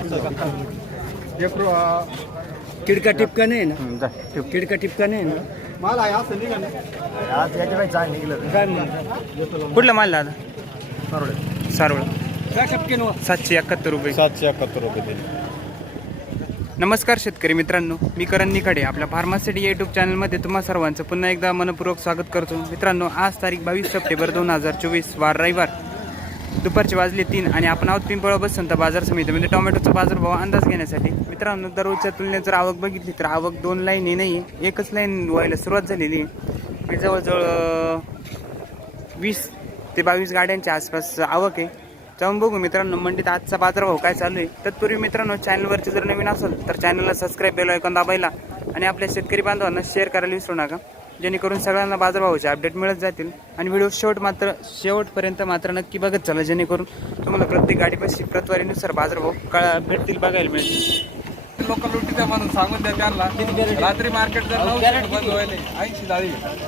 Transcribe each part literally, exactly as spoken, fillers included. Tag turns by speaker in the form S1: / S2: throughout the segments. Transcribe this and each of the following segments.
S1: किडका टिपका नाही ना? किडका टिपका नाही ना?
S2: मला असं निघालं आज याच्या काय निघलं
S1: काय म्हणा?
S3: कुठला माल दादा? सारोळ
S1: काय टपके नो?
S3: सातशे एकाहत्तर रुपये.
S2: सातशे एकाहत्तर रुपये.
S3: नमस्कार शेतकरी मित्रांनो, मी करण निखाडे आपल्या फार्मासिटी यूट्यूब चॅनलमध्ये तुम्हा सर्वांचं पुन्हा एकदा मनपूर्वक स्वागत करतो. मित्रांनो, आज तारीख बावीस सप्टेंबर दोन हजार चोवीस वार रविवार, दुपारचे वाजले तीन आणि आपण आहोत पिंपळा बसंत बाजार समितीमध्ये टोमॅटोचा बाजारभाव अंदाज घेण्यासाठी. मित्रांनो, दररोजच्या तुलनेत जर आवक बघितली तर आवक दोन लाईन नाही आहे, एकच लाईन व्हायला सुरुवात झालेली आहे. जवळजवळ वीस ते बावीस गाड्यांच्या आसपास आवक आहे. जाऊन बघू मित्रांनो मंडीत आजचा बाजारभाव काय चालू आहे. तत्पूर्वी मित्रांनो, चॅनलवरचे जर नवीन असेल तर चॅनलला सबस्क्राईब बेल आयकॉन दाबायला आणि आपल्या शेतकरी बांधवांना शेअर करायला विसरू नका, जेणेकरून सगळ्यांना बाजारभावाचे अपडेट मिळत जातील. आणि व्हिडिओ शेवट मात्र शेवटपर्यंत मात्र नक्की बघत चला, जेणेकरून तुम्हाला प्रत्येक गाडीपाशी प्रतवारीनुसार बाजारभाव कळा भेटतील, बघायला मिळतील.
S1: लोक लुटीचा म्हणून सांगून द्या त्यांना. रात्री मार्केट जर ऐंशी जाळी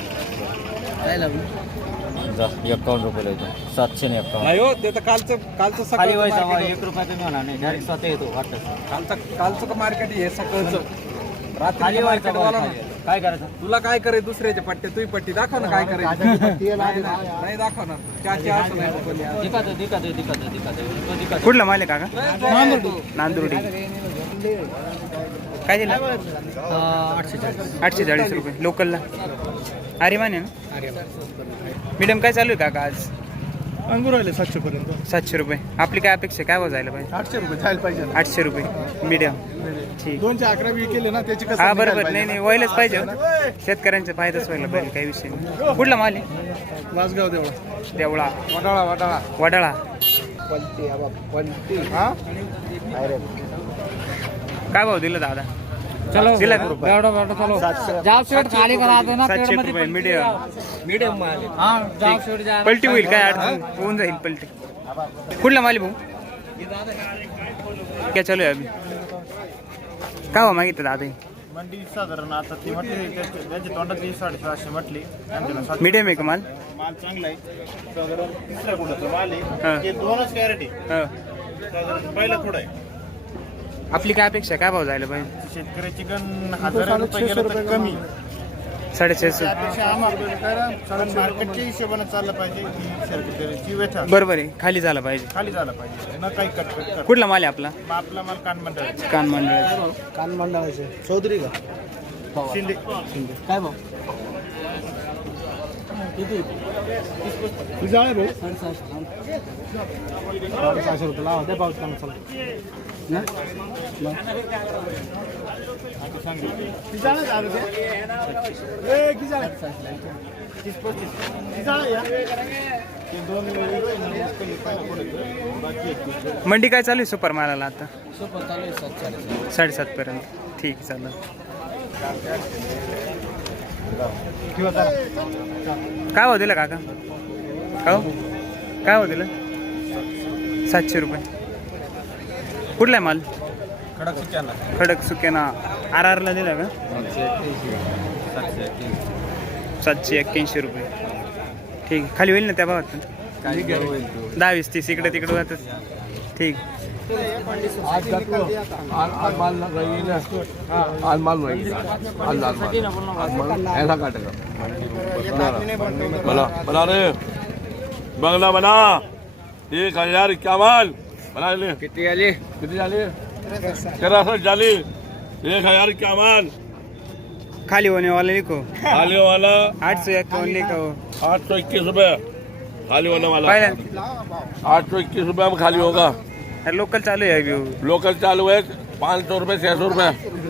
S2: एकावन्न रुपये येतो. सातशे ने एकावन्न
S1: नाही हो, ते तर कालचं कालचं सकाळी
S2: एक रुपया कमी होणार नाही, डायरेक्ट स्वतः येतो वाटतं.
S1: कालचं कालचं मार्केट हे सकाळचं रात्री मार्केट
S2: काय करायचं?
S1: तुला काय करे दुसऱ्याच्या पट्ट्या तुही पट्टी दाखव ना काय करायचं. नाही दाखवणार त्याची असं नाही.
S2: दिखाते दिखाते दिखाते दिखाते दिखाते
S3: कुठला माल आहे काका? नांदुर्डी. काय दिला?
S2: आठशे चाळीस
S3: आठशे चाळीस रुपये लोकलला. अरे माने ना मीडियम काय चालू आहे काका आज?
S2: अंगूर आले सातशे पर्यंत.
S3: सातशे रुपये. आपली काय अपेक्षा काय भाव जायला पाहिजे?
S2: आठशे रुपये जायला पाहिजे.
S3: आठशे रुपये मीडियम. ठीक.
S2: दोनशे अकरा बी केले ना त्याची कसं
S3: हा बरोबर. नाही नाही व्हायलाच पाहिजे, शेतकऱ्यांचा फायदाच व्हायला पाहिजे, काही विषय नाही. कुठला माल आहे?
S2: वासगाव देवळा
S3: देवळा
S2: वडाळा वडाळा
S3: वडाळा.
S2: हा
S3: काय भाव दिला दादा?
S1: चलो
S3: दिला
S1: एवढा एवढा चलो जाव शेट खाली करा दे ना.
S3: सातशे रुपये मीडियम.
S1: मीडियम माल हां जाव शेट जा.
S3: पलटी होईल, काय अडचण होऊन जाईल पलटी. कुठला माल आहे भाऊ? काय चालू आहे अभि? काय भाव मागितलं दादा?
S2: मंडी साधारण आता ती म्हटली त्यांची तोंडात साडेसहाशे म्हटली.
S3: मीडियम आहे का माल?
S2: माल चांगला आहे. साधारण तिसऱ्या कुठाचा माल
S3: हा.
S2: आहे. ते दोनच कॅरेट आहे.
S3: हा.
S2: साधारण पहिला थोडा आहे.
S3: आपली काय अपेक्षा काय भाव जायला पाहिजे?
S2: शेतकऱ्याची गण हजार रुपये गेलं तर कमी.
S3: साडेचारशे.
S2: त्यापेक्षा आम्हाला मार्केटच्या हिशोबाने चाललं पाहिजे. ही शेतकऱ्याची व्यथा
S3: बरोबर आहे, खाली झाला पाहिजे.
S2: खाली झाला पाहिजे, न काही कटकट कर.
S3: कुठला माल आहे आपला?
S2: आपला माल कान मंडळ
S3: कान मंडळ.
S2: कान मंडळाचे चौधरी का शिंदे शिंदे काय भाऊ किती जाळे भाऊ? साडेसहाशे रुपये लावा द्या पाऊस चांगला चला.
S3: मंडी काय चालू आहे सुपर मालाला आता?
S1: सुपर चालू आहे सातशे
S3: साडेसात पर्यंत. ठीक आहे, चालेल. काय भाव दिला काका? हो काय भाव दिला? सातशे रुपये. कुठला आहे माल?
S1: खडक सुक्याला
S3: खडक सुक्याना. आर आरला दिला का? सातशे एक्क्याऐंशी रुपये. ठीक आहे, खाली होईल ना त्या भावात? दहा वीस तीस इकडे तिकडे जातच. ठीक.
S4: बना रे बंगला बना. एक हजार इक्यावन बना ले.
S1: किती आली?
S4: किती झाली? तेरासठ झाली. एक हजार इक्यावन.
S3: खाली होने वाला लिखो.
S4: खाली वाला
S3: आठ सौ इक्यावन लिखो.
S4: आठ सौ इक्कीस रुपये खाली होने वाला.
S3: पहिला
S4: आठ सौ इक्कीस रुपये में खाली होगा.
S3: लोकल चालू आहे अभी.
S4: लोकल चालू है पाँच सौ रुपये छह सौ रुपये.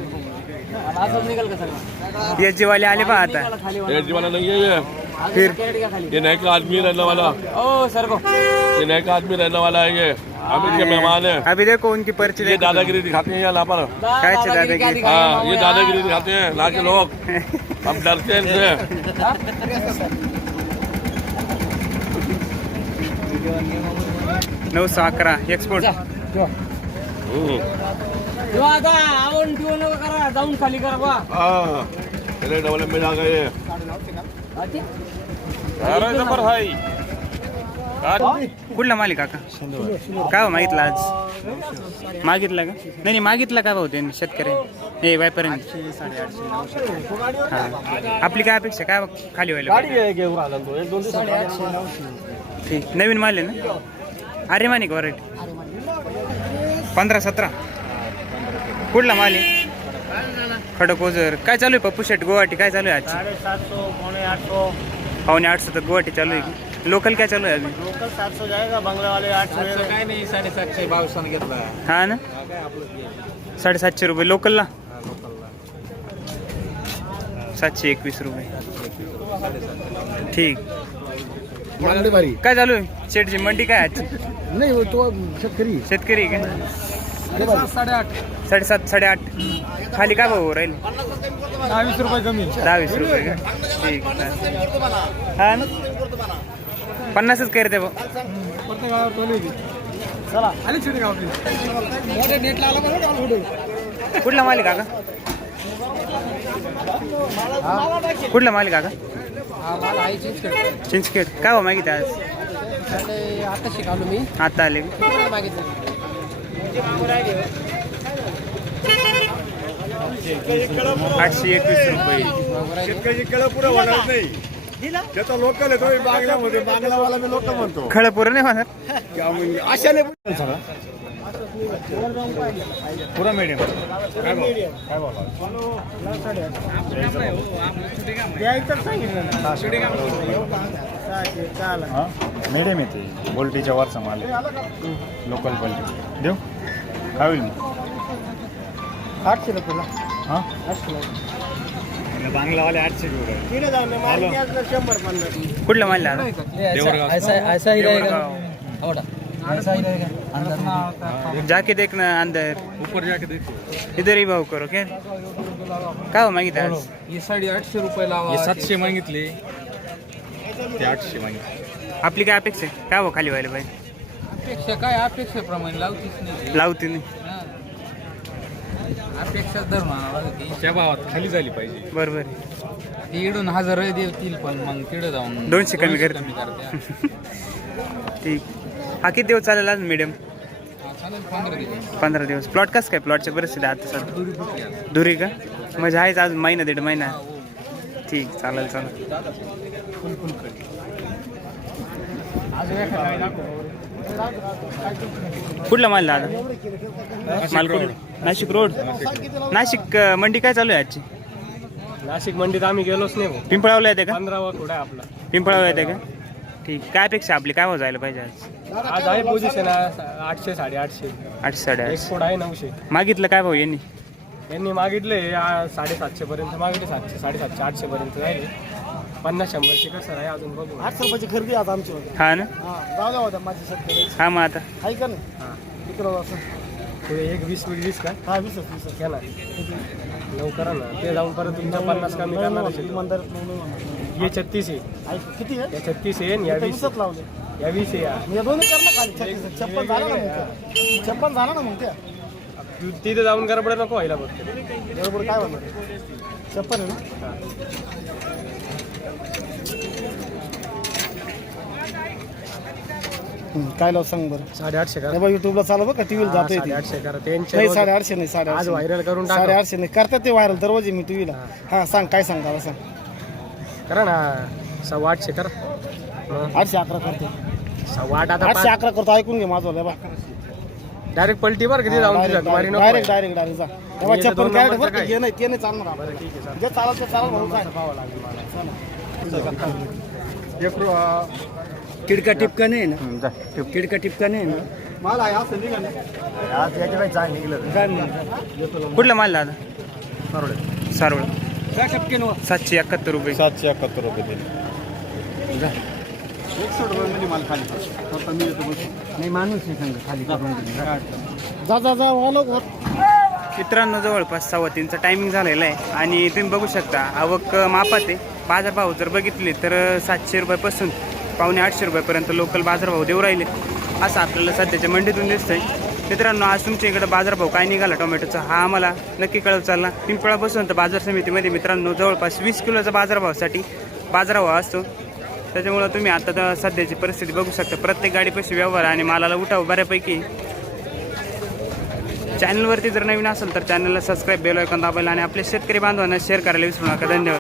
S3: ये जी वाले आले पहा आता.
S4: एक वाला नहीं है ये.
S3: फिर
S4: ये नए का आदमी रहने वाला.
S1: ओ सर को
S4: ये नए का आदमी रहने वाला है. ये हम इनके मेहमान है.
S3: अभी देखो उनकी पर्ची
S4: ये
S3: देखो.
S4: दादागिरी दिखाते हैं यहाँ पर.
S3: काय छे दादागिरी?
S4: हाँ ये दादागिरी दिखाते हैं ना के लोग. हम डरते हैं इनसे.
S3: नऊ सौ अकरा एक्सपोर्ट.
S4: हम्म.
S1: जाऊन खाली करा बा.
S4: हाँ चले डबल में जा गए.
S3: अरे जबर हाय. कुठला मालिक काका काय हो मागितला आज मागितला का नाही नाही मागितला काय भाऊ त्यांनी शेतकरी हे व्यापाऱ्यांनी हा आपली काय अपेक्षा काय खाली व्हायला ठीक नवीन माल आहे ना अरे मानिक वरायटी पंधरा सतरा कुठला माल आहे खडक ओझर काय चालू आहे पप्पू शेट गुवाहाटी काय चालू आहे आजची पावणे आठशे तर गुवाहाटी चालू आहे लोकल काय चालू आहे अभी
S2: लोकल सात सौ जाएगा बंगला वाले आठ सौ
S1: काय नाही साडेसातशे बावीसने घेतला
S3: हा ना साडेसातशे रुपये लोकलला सातशे एकवीस रुपये ठीक काय चालू आहे शेटची मंडी काय आजची
S2: नाही तो शेतकरी
S3: शेतकरी आहे का
S1: साडेआठ
S3: साडेसात साडेआठ खाली काय भाऊ राहील
S1: दहावीस रुपये कमी
S3: दहा वीस रुपये का ठीक आहे. हा ना पन्नासच करते भाऊ
S1: प्रत्येक गावावर चालू होती चला आली छोटी गावची मोठे नेटला आला बघा
S3: कुठला मालिक काका कुठला मालिक काका
S1: मला आई चिंचखेड
S3: चिंचखेड काय भाऊ मागितलं आज
S1: आता शिकालो मी
S3: आता आले
S1: मागितलं
S3: आठशे एकवीस रुपये
S2: शेतकरी कळ पुढे होणार नाही त्याचा लोकल आहे तो बांगल्यामध्ये बांगलावाला मी लोकल म्हणतो
S3: खळं पुरं नाही म्हणत
S2: अशाने पुरा मीडियम काय भाव काय भाव मीडियम येते बोल्टीच्या वरचा माल लोकल क्वालिटी देऊ काय होईल मग
S1: आठशे रुपये
S2: हां बांगलावाले आठशे शंभर पन्नास
S3: कुठला माल आला
S1: ऐसा ही रहेगा ऐसा ही रहेगा अंदर
S3: जाके देखना अंदर
S1: ऊपर जाके देखो
S3: इधर ही भाव करो क्या काय हो मागितलं आज
S1: ही साडी आठशे रुपये लावा
S2: सातशे मागितले ते आठशे मागितले
S3: आपली काय अपेक्षा आहे काय भाऊ खाली व्हायला पाहिजे
S1: अपेक्षा काय अपेक्षेप्रमाणे लावतीच नाही
S3: लावती नाही
S1: हा. अपेक्षा धरून आणावं लागते त्या भावात खाली झाली पाहिजे
S3: बरोबर
S1: ती इडून हजार देतील पण मग तिकडे जाऊन
S3: दोनशे कमी करते.
S1: कमी करते
S3: ठीक हा किती दिवस चालेल आज मीडियम
S1: हा, चालेल पंधरा दिवस
S3: पंधरा दिवस प्लॉट कसं काय प्लॉटच्या परिस्थिती आता सध्या
S1: दुरी फुटली आता.
S3: दुरी का म्हणजे आहेच आज महिना दीड महिना ठीक चालेल चालेल कुठला माल दादा माल कुठला नाशिक रोड नाशिक अं, मंडी काय चालू आहे आजची
S2: नाशिक मंडीत आम्ही गेलोच नाही
S3: पिंपळावला येते का
S2: पंधरावा थोडा आपला
S3: पिंपळावला येते का ठीक काय अपेक्षा आपली काय भाव जायला पाहिजे आज
S2: आज आहे पोझिशन आठशे साडेआठशे
S3: आठशे साडेआठ
S2: एक्सपोर्ट आहे नऊशे
S3: मागितलं काय भाऊ यांनी
S2: यांनी मागितले साडेसातशे पर्यंत मागितले सातशे साडेसातशे आठशे पर्यंत राहिले पन्नास शंभरची कसं आहे अजून बघू आठ रुपयाची खरेदी आता आमची
S3: हा ना
S2: जाऊ होता माझी शेतकरी
S3: हा मग आता
S2: आहे का नाही हां तिकडं असं पुढे एक वीस वीस वीस का हा वीस वीस घ्या ना नऊ करा ना ते जाऊन परत तुमच्या पन्नास कमी करणार हे छत्तीस आहे किती आहे छत्तीस आहे या वीस लावले या वीस आहे या दोन्ही कर ना खाली छप्पन झाला ना छप्पन झाला ना मग त्या तिथे जाऊन गडबड नको व्हायला बघ गडबड काय होणार छप्पन आहे ना काय लाव सांग बरं साडेआठशे करा युट्यूबला चालू बघा टीव्हीला जातोय साडेआठशे करा नाही साडेआठशे नाही साडे आज व्हायरल करून साडेआठशे नाही करतात ते व्हायरल दररोज मी टीव्हीला हा सांग काय सांग दादा सांग करा ना सव्वा आठशे करा आठशे अकरा करते सव्वा आठ आता आठशे अकरा करतो ऐकून घे माझं बा डायरेक्ट पलटी बर किती जाऊन डायरेक्ट डायरेक्ट डायरेक्ट जा तेव्हा चप्पल काय बरं हे नाही ते नाही चालणार बरं ठीक आहे जे चालत ते चालत म्हणून काय पाहावं लागेल मला
S5: किडका टिपका नाही ना किडका टिपका नाही ना
S2: मला आहे असं निघालं आज याच्या काही चांग निघलं
S3: कुठला माल दादा सारोळ सातशे एकाहत्तर रुपये
S2: सातशे एकाहत्तर रुपये दिले एकसष्ट रुपये मला खाली फक्त मी येतो बस
S5: नाही माणूस नाही सांगा खाली करून
S2: जा जा जा वालो
S3: मित्रांनो जवळपास सव्वा तीनचा टायमिंग झालेला आहे आणि तुम्ही बघू शकता आवक मापात आहे बाजारभाव जर बघितले तर सातशे रुपयापासून पावणे आठशे रुपयापर्यंत लोकल बाजारभाव देऊ राहिले असं आपल्याला सध्याच्या मंडीतून दिसतंय. मित्रांनो आज तुमच्या इकडे बाजारभाव काय निघाला टोमॅटोचा हा आम्हाला नक्की कळव चालला. पिंपळापासून तर बाजार समितीमध्ये मित्रांनो जवळपास वीस किलोचा बाजारभावासाठी बाजारभाव असतो. त्याच्यामुळं तुम्ही आता तर सध्याची परिस्थिती बघू शकता. प्रत्येक गाडीपाशी व्यवहार आणि मालाला उठाव बऱ्यापैकी. चॅनलवरती जर नवीन असेल तर चॅनलला सबस्क्राईब, बेल आयकॉन दाबायला आणि आपल्या शेतकरी बांधवांना शेअर करायला विसरू नका. धन्यवाद.